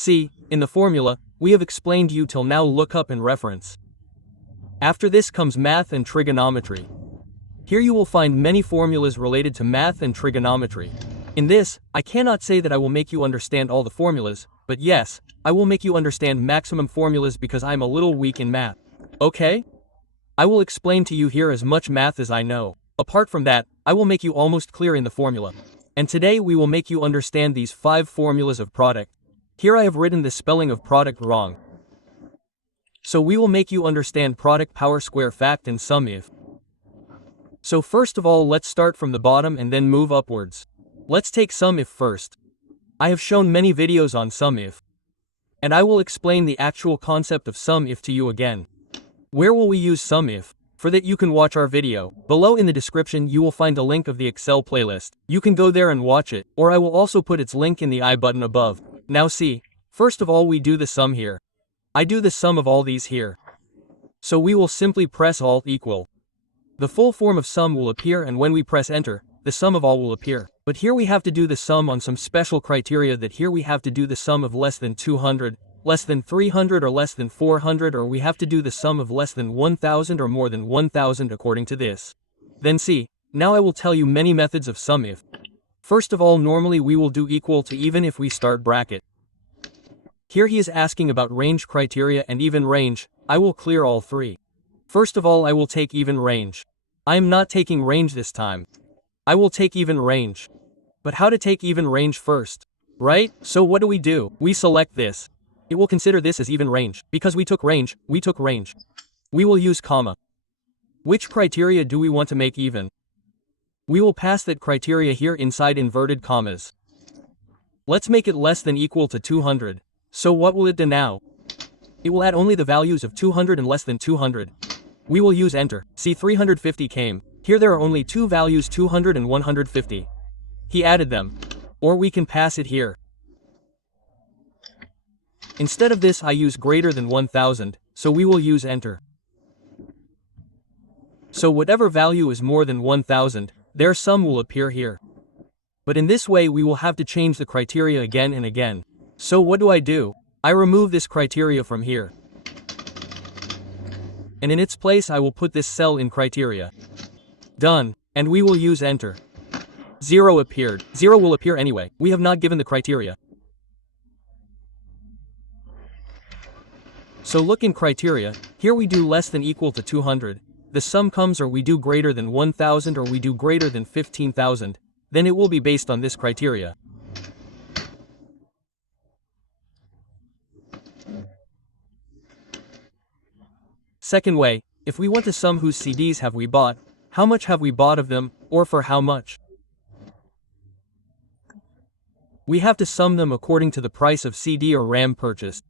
See, in the formula, we have explained you till now lookup and reference. After this comes math and trigonometry. Here you will find many formulas related to math and trigonometry. In this, I cannot say that I will make you understand all the formulas, but yes, I will make you understand maximum formulas because I am a little weak in math. Okay? I will explain to you here as much math as I know. Apart from that, I will make you almost clear in the formula. And today we will make you understand these 5 formulas of product. Here I have written the spelling of product wrong. So we will make you understand product power square fact and sum if. So first of all, let's start from the bottom and then move upwards. Let's take sum if first. I have shown many videos on sum if. And I will explain the actual concept of sum if to you again. Where will we use sum if? For that you can watch our video. Below in the description you will find a link of the Excel playlist. You can go there and watch it, or I will also put its link in the I button above. Now see, first of all we do the sum here. I do the sum of all these here. So we will simply press Alt equal. The full form of sum will appear, and when we press enter, the sum of all will appear. But here we have to do the sum on some special criteria, that here we have to do the sum of less than 200, less than 300 or less than 400, or we have to do the sum of less than 1000 or more than 1000 according to this. Then see, now I will tell you many methods of sum if. First of all, normally we will do equal to even if we start bracket. Here he is asking about range criteria and even range. I will clear all 3. First of all, I will take even range. I am not taking range this time. I will take even range. But how to take even range first? Right? So what do? We select this. It will consider this as even range. Because we took range, We will use comma. Which criteria do we want to make even? We will pass that criteria here inside inverted commas. Let's make it less than equal to 200. So what will it do now? It will add only the values of 200 and less than 200. We will use enter. See, 350 came. Here there are only 2 values, 200 and 150. He added them. Or we can pass it here. Instead of this I use greater than 1000, so we will use enter. So whatever value is more than 1000, their sum will appear here. But in this way we will have to change the criteria again and again. So what do? I remove this criteria from here. And in its place I will put this cell in criteria. Done. And we will use enter. 0 appeared. 0 will appear anyway. We have not given the criteria. So look in criteria. Here we do less than equal to 200. The sum comes, or we do greater than 1000, or we do greater than 15,000. Then it will be based on this criteria. Second way, if we want to sum whose CDs have we bought, how much have we bought of them, or for how much? We have to sum them according to the price of CD or RAM purchased.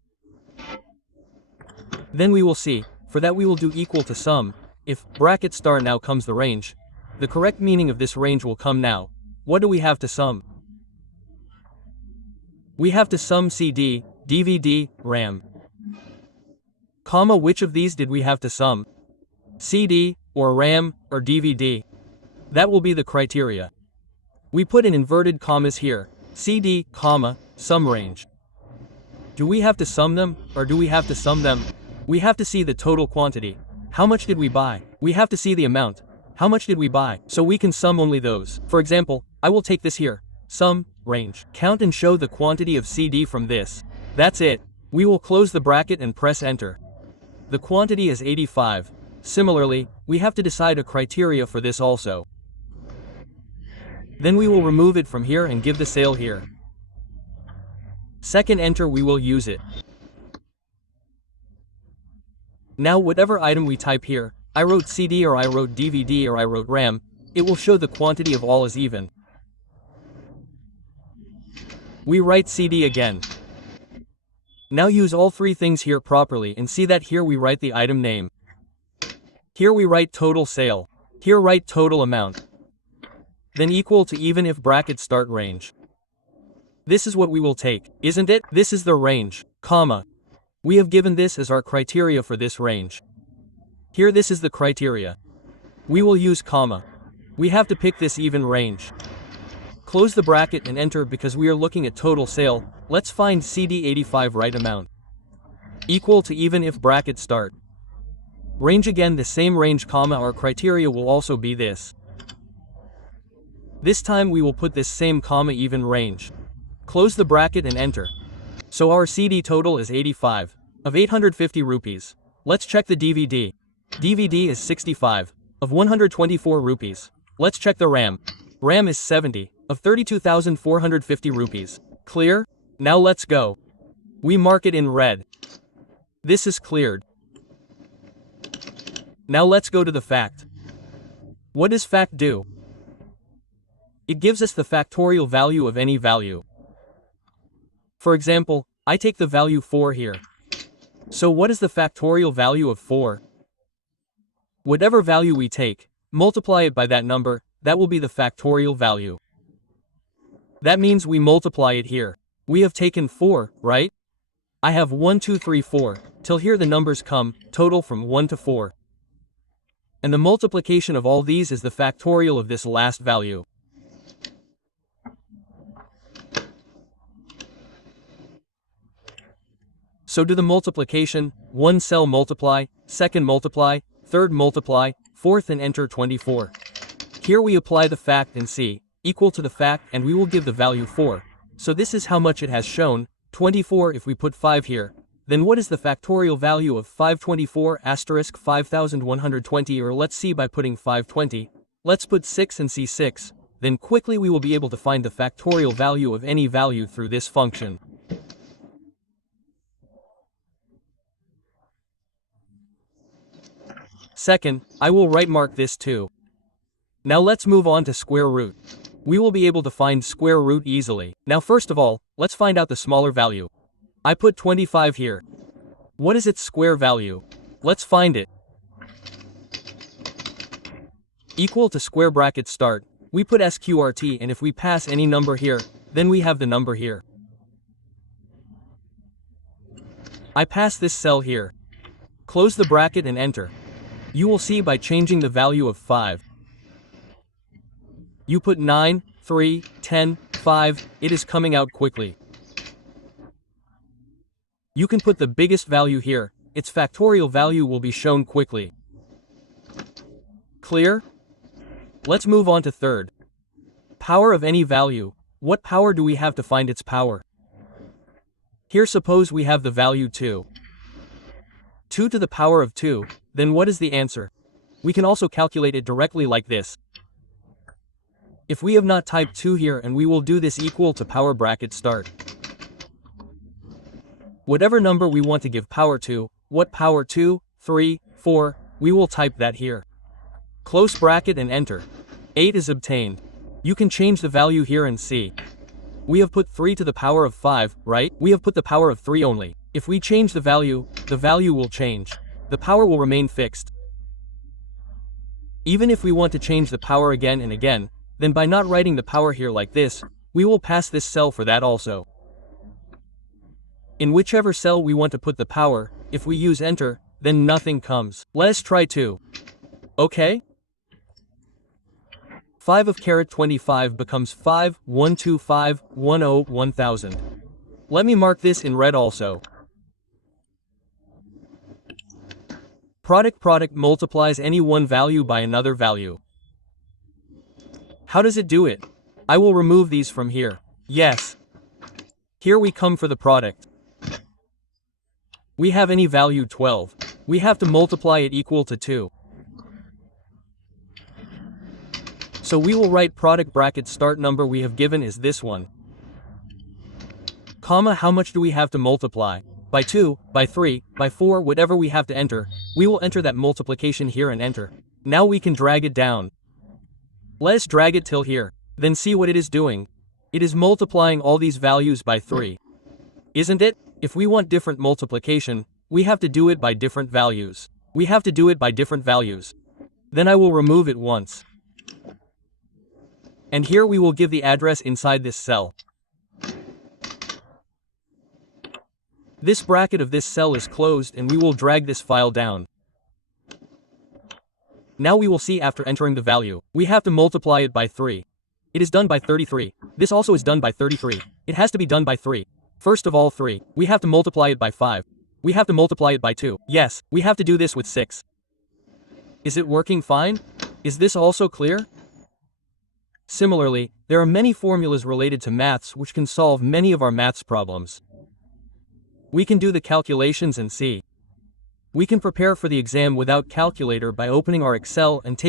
Then we will see, for that we will do equal to sum, if, bracket star, now comes the range. The correct meaning of this range will come now. What do we have to sum? We have to sum CD, DVD, RAM. Comma, which of these did we have to sum? CD, or RAM, or DVD? That will be the criteria. We put in inverted commas here. CD, comma, sum range. Do we have to sum them, or do we have to sum them? We have to see the total quantity. How much did we buy? We have to see the amount. How much did we buy? So we can sum only those. For example, I will take this here. Sum, range. Count and show the quantity of CD from this. That's it. We will close the bracket and press enter. The quantity is 85. Similarly, we have to decide a criteria for this also. Then we will remove it from here and give the sale here. Second enter, we will use it. Now whatever item we type here, I wrote CD or I wrote DVD or I wrote RAM, it will show the quantity of all as even. We write CD again. Now use all 3 things here properly and see that here we write the item name. Here we write total sale. Here write total amount. Then equal to even if bracket start range. This is what we will take, isn't it? This is the range, comma. We have given this as our criteria for this range. Here this is the criteria. We will use comma. We have to pick this even range. Close the bracket and enter. Because we are looking at total sale, let's find CD 85 right amount. Equal to even if bracket start. Range again the same range comma, our criteria will also be this. This time we will put this same comma even range. Close the bracket and enter. So our CD total is 85 of 850 rupees. Let's check the DVD. DVD is 65 of 124 rupees. Let's check the RAM. RAM is 70 of 32,450 rupees. Clear? Now let's go. We mark it in red. This is cleared. Now let's go to the fact. What does fact do? It gives us the factorial value of any value. For example, I take the value 4 here. So what is the factorial value of 4? Whatever value we take, multiply it by that number, that will be the factorial value. That means we multiply it here. We have taken 4, right? I have 1, 2, 3, 4, till here the numbers come, total from 1 to 4. And the multiplication of all these is the factorial of this last value. So do the multiplication, 1 cell multiply, second multiply, third multiply, fourth and enter 24. Here we apply the fact and see, equal to the fact and we will give the value 4. So this is how much it has shown, 24 if we put 5 here. Then what is the factorial value of 524 asterisk 5120 or let's see by putting 520. Let's put 6 and see 6. Then quickly we will be able to find the factorial value of any value through this function. Second, I will right mark this too. Now let's move on to square root. We will be able to find square root easily. Now first of all, let's find out the smaller value. I put 25 here. What is its square value? Let's find it. Equal to square bracket start. We put SQRT and if we pass any number here, then we have the number here. I pass this cell here. Close the bracket and enter. You will see by changing the value of 5. You put 9, 3, 10, 5, it is coming out quickly. You can put the biggest value here, its factorial value will be shown quickly. Clear? Let's move on to third. Power of any value. What power do we have to find its power? Here suppose we have the value 2. 2 to the power of 2, then what is the answer? We can also calculate it directly like this. If we have not typed 2 here and we will do this equal to power bracket start. Whatever number we want to give power to, what power 2, 3, 4, we will type that here. Close bracket and enter. 8 is obtained. You can change the value here and see. We have put 3 to the power of 5, right? We have put the power of 3 only. If we change the value will change. The power will remain fixed. Even if we want to change the power again and again, then by not writing the power here like this, we will pass this cell for that also. In whichever cell we want to put the power, if we use enter, then nothing comes. Let's try 2. Okay? 5 of carat 25 becomes 5, 125, 10, 1000. Let me mark this in red also. Product multiplies any one value by another value. How does it do it? I will remove these from here. Yes. Here we come for the product. We have any value 12. We have to multiply it equal to 2. So we will write product bracket start number we have given is this one. Comma, how much do we have to multiply? By 2, by 3, by 4, whatever we have to enter, we will enter that multiplication here and enter. Now we can drag it down. Let's drag it till here, then see what it is doing. It is multiplying all these values by 3. Isn't it? If we want different multiplication, we have to do it by different values. We have to do it by different values. Then I will remove it once. And here we will give the address inside this cell. This bracket of this cell is closed and we will drag this file down. Now we will see after entering the value, we have to multiply it by 3. It is done by 33. This also is done by 33. It has to be done by 3. First of all 3. We have to multiply it by 5. We have to multiply it by 2. Yes, we have to do this with 6. Is it working fine? Is this also clear? Similarly, there are many formulas related to maths which can solve many of our maths problems. We can do the calculations and see. We can prepare for the exam without calculator by opening our Excel and taking